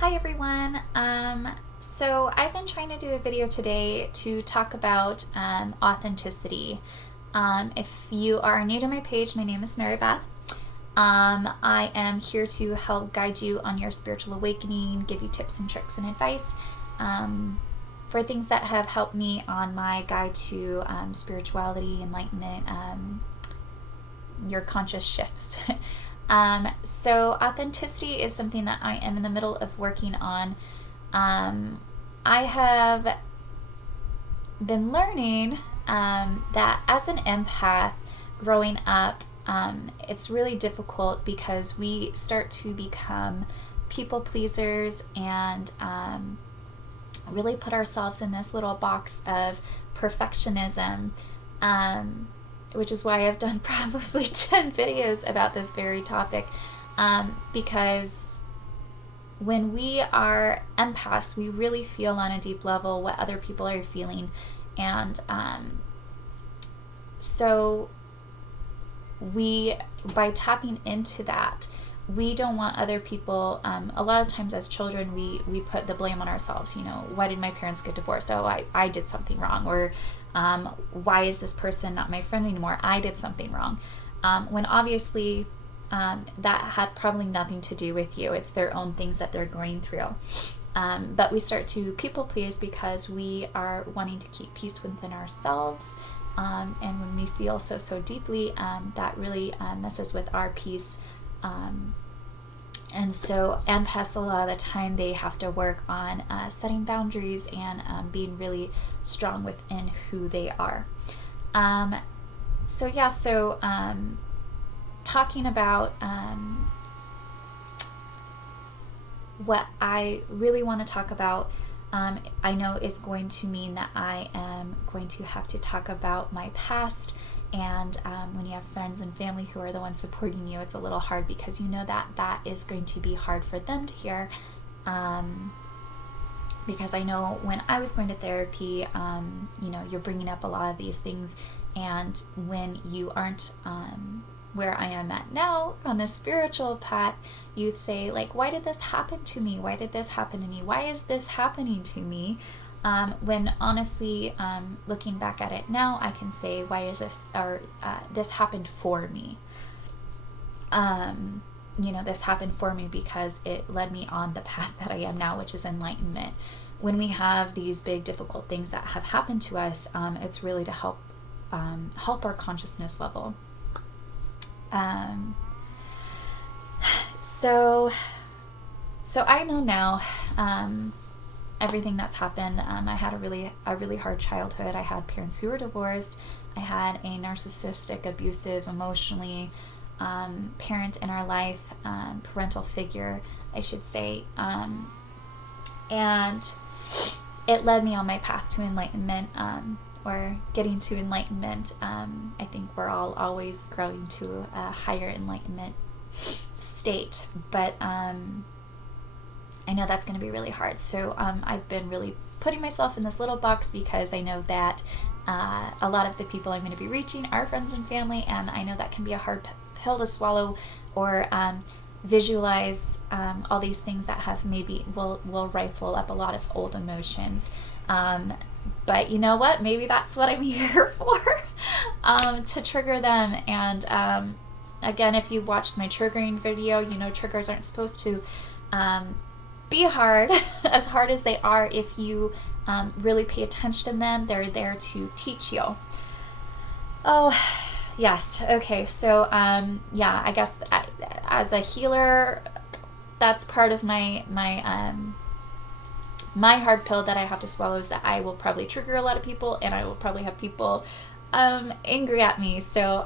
Hi everyone. So I've been trying to do a video today to talk about authenticity. If you are new to my page, my name is Marybeth. I am here to help guide you on your spiritual awakening, give you tips and tricks and advice for things that have helped me on my guide to spirituality, enlightenment, your conscious shifts. So authenticity is something that I am in the middle of working on. I have been learning that as an empath growing up, it's really difficult because we start to become people pleasers and really put ourselves in this little box of perfectionism. Which is why I've done probably 10 videos about this very topic, because when we are empaths, we really feel on a deep level what other people are feeling, and so by tapping into that, we don't want other people, a lot of times as children, we put the blame on ourselves. Why did my parents get divorced? Oh, I did something wrong. Or why is this person not my friend anymore? I did something wrong. When obviously that had probably nothing to do with you. It's their own things that they're going through. But we start to people please because we are wanting to keep peace within ourselves. And when we feel so deeply, that really messes with our peace. And so empaths, a lot of the time, they have to work on setting boundaries and being really strong within who they are. Talking about what I really want to talk about, I know is going to mean that I am going to have to talk about my past. And when you have friends and family who are the ones supporting you, it's a little hard because you know that is going to be hard for them to hear. Because I know when I was going to therapy, you're bringing up a lot of these things. And when you aren't where I am at now on the spiritual path, you'd say, like, why did this happen to me? Why did this happen to me? Why is this happening to me? When honestly, looking back at it now, I can say, why is this, or this happened for me. This happened for me because it led me on the path that I am now, which is enlightenment. When we have these big, difficult things that have happened to us, it's really to help our consciousness level. So I know now, everything that's happened. I had a really hard childhood. I had parents who were divorced. I had a narcissistic, abusive, emotionally parent in our life, parental figure, I should say. And it led me on my path to enlightenment, or getting to enlightenment. I think we're all always growing to a higher enlightenment state, but I know that's going to be really hard. So I've been really putting myself in this little box because I know that a lot of the people I'm going to be reaching are friends and family, and I know that can be a hard pill to swallow, or visualize all these things that have maybe will rifle up a lot of old emotions. But you know what? Maybe that's what I'm here for, to trigger them. And again, if you watched my triggering video, triggers aren't supposed to be hard, as hard as they are. If you really pay attention to them, they're there to teach you. Oh, yes. Okay. So, I guess as a healer, that's part of my hard pill that I have to swallow, is that I will probably trigger a lot of people, and I will probably have people angry at me. So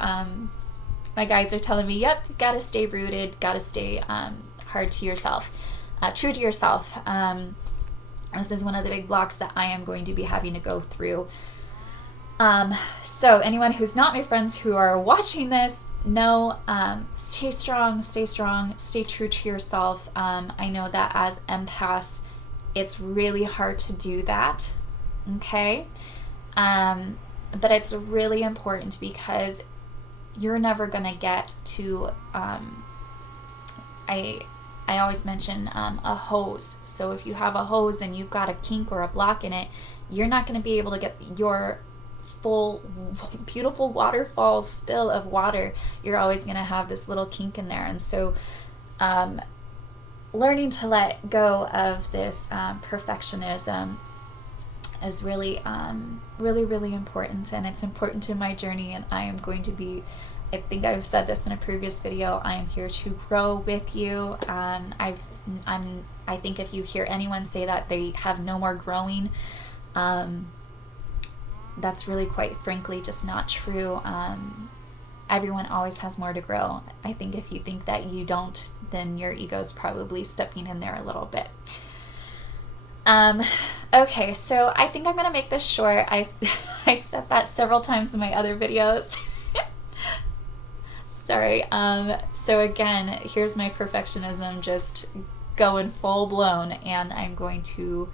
my guides are telling me, yep, gotta stay rooted, gotta stay hard to yourself. True to yourself. This is one of the big blocks that I am going to be having to go through. So anyone who's not my friends who are watching this, know, stay strong, stay true to yourself. I know that as empaths, it's really hard to do that. Okay. But it's really important because you're never going to get to, I always mention a hose. So if you have a hose and you've got a kink or a block in it, you're not going to be able to get your full beautiful waterfall spill of water. You're always going to have this little kink in there. And so learning to let go of this perfectionism is really really important, and it's important to my journey. And I am going to be, I think I've said this in a previous video, I am here to grow with you. I think if you hear anyone say that they have no more growing, that's really, quite frankly, just not true. Everyone always has more to grow. I think if you think that you don't, then your ego's probably stepping in there a little bit. Okay, so I think I'm gonna make this short. I said that several times in my other videos. Sorry. So again, here's my perfectionism just going full blown, and I'm going to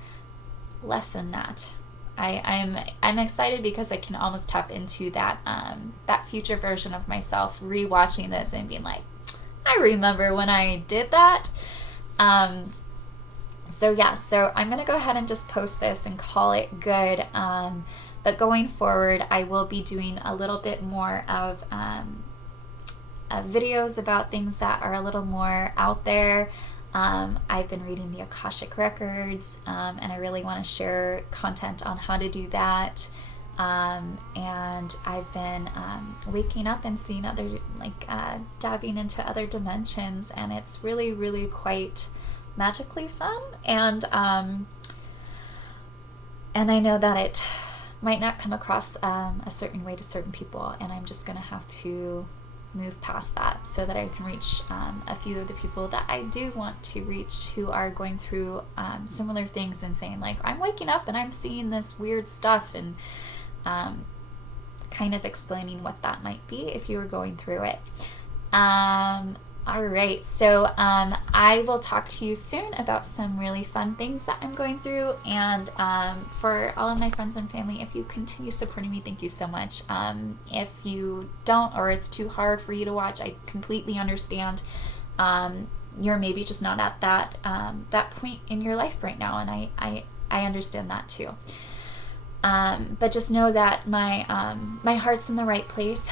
lessen that. I'm excited because I can almost tap into that that future version of myself, rewatching this and being like, I remember when I did that. So yeah, so I'm gonna go ahead and just post this and call it good. But going forward, I will be doing a little bit more of videos about things that are a little more out there. I've been reading the Akashic Records, and I really want to share content on how to do that. And I've been waking up and seeing other, like diving into other dimensions, and it's really, really quite magically fun. And I know that it might not come across a certain way to certain people, and I'm just gonna have to move past that so that I can reach a few of the people that I do want to reach, who are going through similar things and saying like, I'm waking up and I'm seeing this weird stuff, and kind of explaining what that might be if you were going through it. All right, so I will talk to you soon about some really fun things that I'm going through. And for all of my friends and family, if you continue supporting me, thank you so much. If you don't, or it's too hard for you to watch, I completely understand. You're maybe just not at that that point in your life right now, and I understand that too. But just know that my heart's in the right place.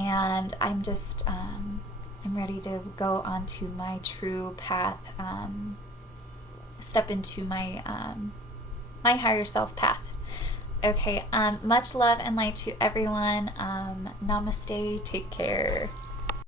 And I'm just, I'm ready to go onto my true path, step into my, my higher self path. Okay, much love and light to everyone. Namaste, take care.